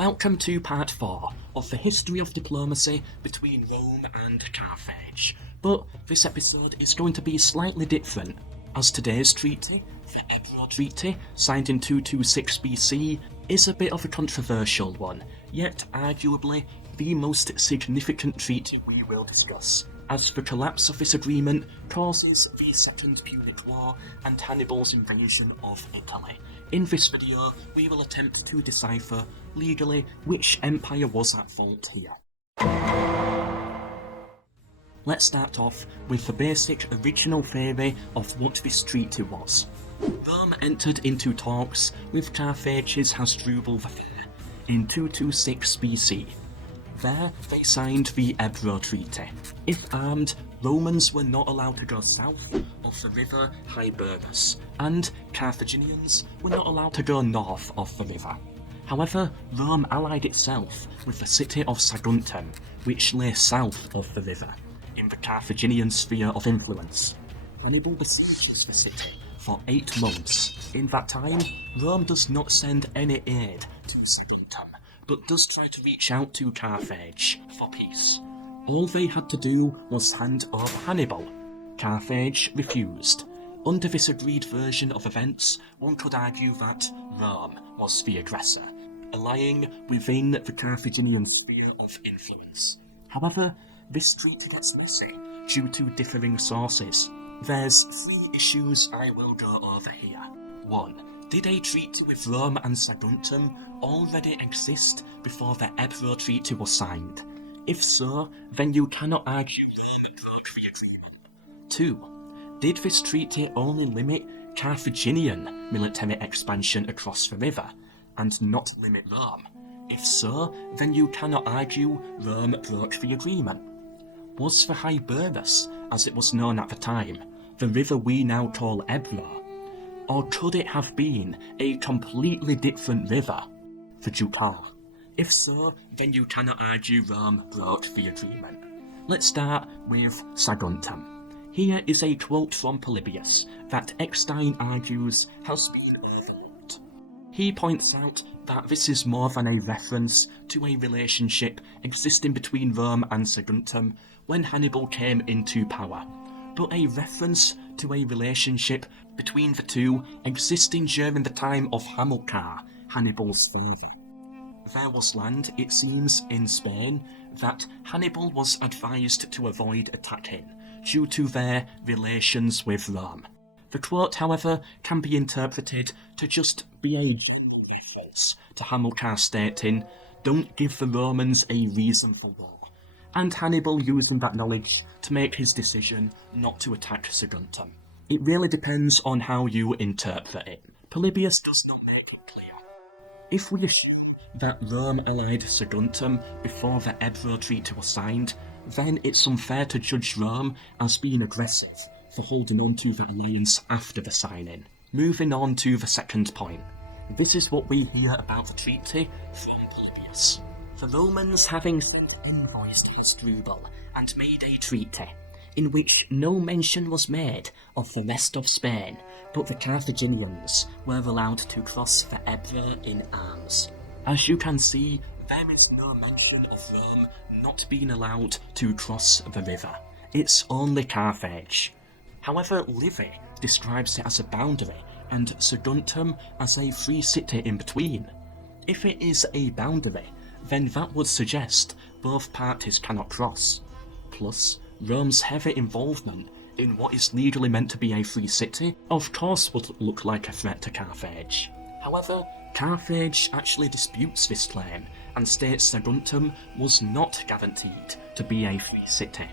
Welcome to part 4 of the history of diplomacy between Rome and Carthage. But this episode is going to be slightly different, as today's treaty, the Ebro Treaty, signed in 226 BC, is a bit of a controversial one, yet arguably the most significant treaty we will discuss, as the collapse of this agreement causes the Second Punic War and Hannibal's invasion of Italy. In this video, we will attempt to decipher legally which empire was at fault here. Let's start off with the basic original theory of what this treaty was. Rome entered into talks with Carthage's Hasdrubal the Fair in 226 BC. There, they signed the Ebro Treaty. If armed, Romans were not allowed to go south of the river Hybernus, and Carthaginians were not allowed to go north of the river. However, Rome allied itself with the city of Sagantum, which lay south of the river, in the Carthaginian sphere of influence. Hannibal besieges the city for 8 months. In that time, Rome does not send any aid to Sagantum, but does try to reach out to Carthage for peace. All they had to do was hand over Hannibal. Carthage refused. Under this agreed version of events, one could argue that Rome was the aggressor, allying within the Carthaginian sphere of influence. However, this treaty gets messy due to differing sources. There's 3 issues I will go over here. 1. Did a treaty with Rome and Saguntum already exist before the Ebro Treaty was signed? If so, then you cannot argue Rome broke the agreement. 2. Did this treaty only limit Carthaginian military expansion across the river, and not limit Rome? If so, then you cannot argue Rome broke the agreement. Was the Hybernus, as it was known at the time, the river we now call Ebro? Or could it have been a completely different river, the Jukar? If so, then you cannot argue Rome broke the agreement. Let's start with Sagantum. Here is a quote from Polybius that Eckstein argues has been overlooked. He points out that this is more than a reference to a relationship existing between Rome and Saguntum when Hannibal came into power, but a reference to a relationship between the two existing during the time of Hamilcar, Hannibal's father. There was land, it seems, in Spain that Hannibal was advised to avoid attacking due to their relations with Rome. The quote, however, can be interpreted to just be a general reference to Hamilcar stating, "Don't give the Romans a reason for war," and Hannibal using that knowledge to make his decision not to attack Saguntum. It really depends on how you interpret it. Polybius does not make it clear. If we assume that Rome allied Saguntum before the Ebro Treaty was signed, then it's unfair to judge Rome as being aggressive for holding on to the alliance after the signing. Moving on to the second point. This is what we hear about the treaty from Polybius. The Romans having sent envoys to Hasdrubal and made a treaty, in which no mention was made of the rest of Spain, but the Carthaginians were allowed to cross the Ebro in arms. As you can see, there is no mention of Rome not being allowed to cross the river. It's only Carthage. However, Livy describes it as a boundary and Saguntum as a free city in between. If it is a boundary, then that would suggest both parties cannot cross. Plus, Rome's heavy involvement in what is legally meant to be a free city of course would look like a threat to Carthage. However, Carthage actually disputes this claim and states Saguntum was not guaranteed to be a free city.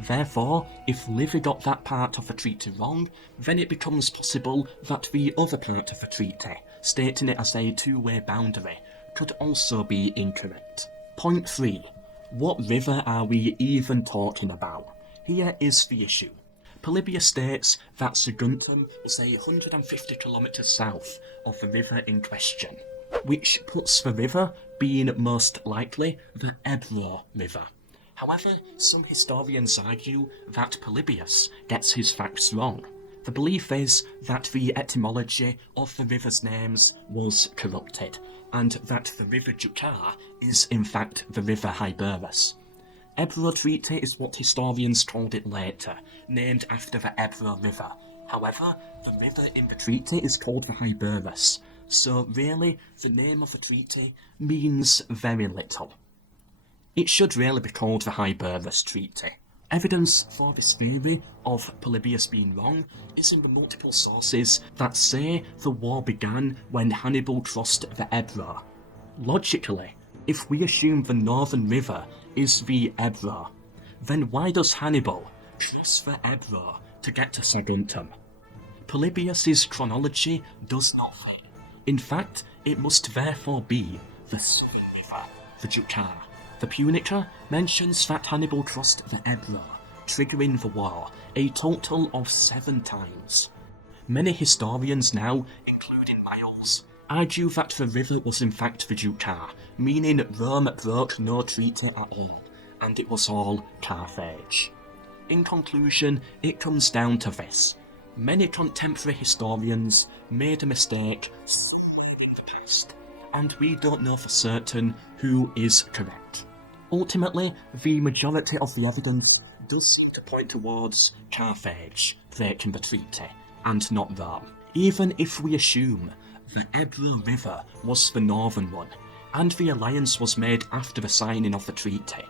Therefore, if Livy got that part of the treaty wrong, then it becomes possible that the other part of the treaty, stating it as a two-way boundary, could also be incorrect. Point 3. What river are we even talking about? Here is the issue. Polybius states that Saguntum is 150 kilometres south of the river in question, which puts the river being most likely the Ebro River. However, some historians argue that Polybius gets his facts wrong. The belief is that the etymology of the river's names was corrupted, and that the river Jucar is in fact the river Hyberus. Ebro Treaty is what historians called it later, named after the Ebro River. However, the river in the treaty is called the Hyberus, so really the name of the treaty means very little. It should really be called the Hyberus Treaty. Evidence for this theory of Polybius being wrong is in the multiple sources that say the war began when Hannibal crossed the Ebro. Logically, if we assume the northern river is the Ebro, then why does Hannibal cross the Ebro to get to Sagantum? Polybius's chronology does not fit. In fact, it must therefore be the southern river, the Jucar. The Punic War mentions that Hannibal crossed the Ebro, triggering the war a total of 7 times. Many historians now, including Miles, argue that the river was in fact the Jucar, meaning Rome broke no treaty at all, and it was all Carthage. In conclusion, it comes down to this. Many contemporary historians made a mistake in the past, and we don't know for certain who is correct. Ultimately, the majority of the evidence does seem to point towards Carthage breaking the treaty, and not Rome. Even if we assume the Ebro River was the northern one, and the alliance was made after the signing of the treaty,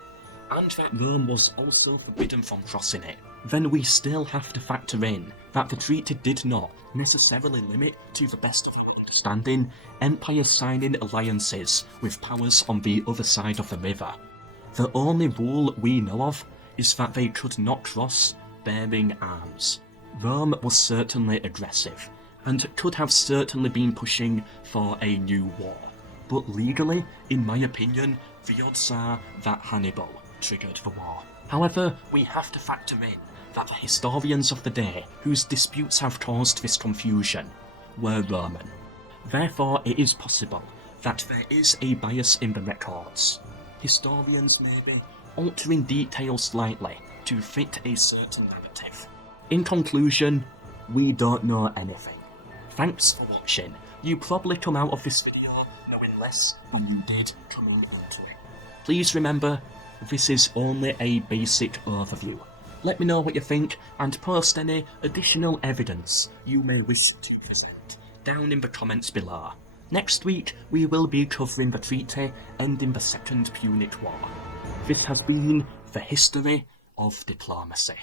and that Rome was also forbidden from crossing it, then we still have to factor in that the treaty did not necessarily limit, to the best of our understanding, empires signing alliances with powers on the other side of the river. The only rule we know of is that they could not cross bearing arms. Rome was certainly aggressive, and could have certainly been pushing for a new war. But legally, in my opinion, the odds are that Hannibal triggered the war. However, we have to factor in that the historians of the day whose disputes have caused this confusion were Roman. Therefore, it is possible that there is a bias in the records. Historians may be altering details slightly to fit a certain narrative. In conclusion, we don't know anything. Thanks for watching. You probably come out of this video knowing less than you did coming into it. Please remember, this is only a basic overview. Let me know what you think, and post any additional evidence you may wish to present down in the comments below. Next week, we will be covering the treaty ending the Second Punic War. This has been the history of diplomacy.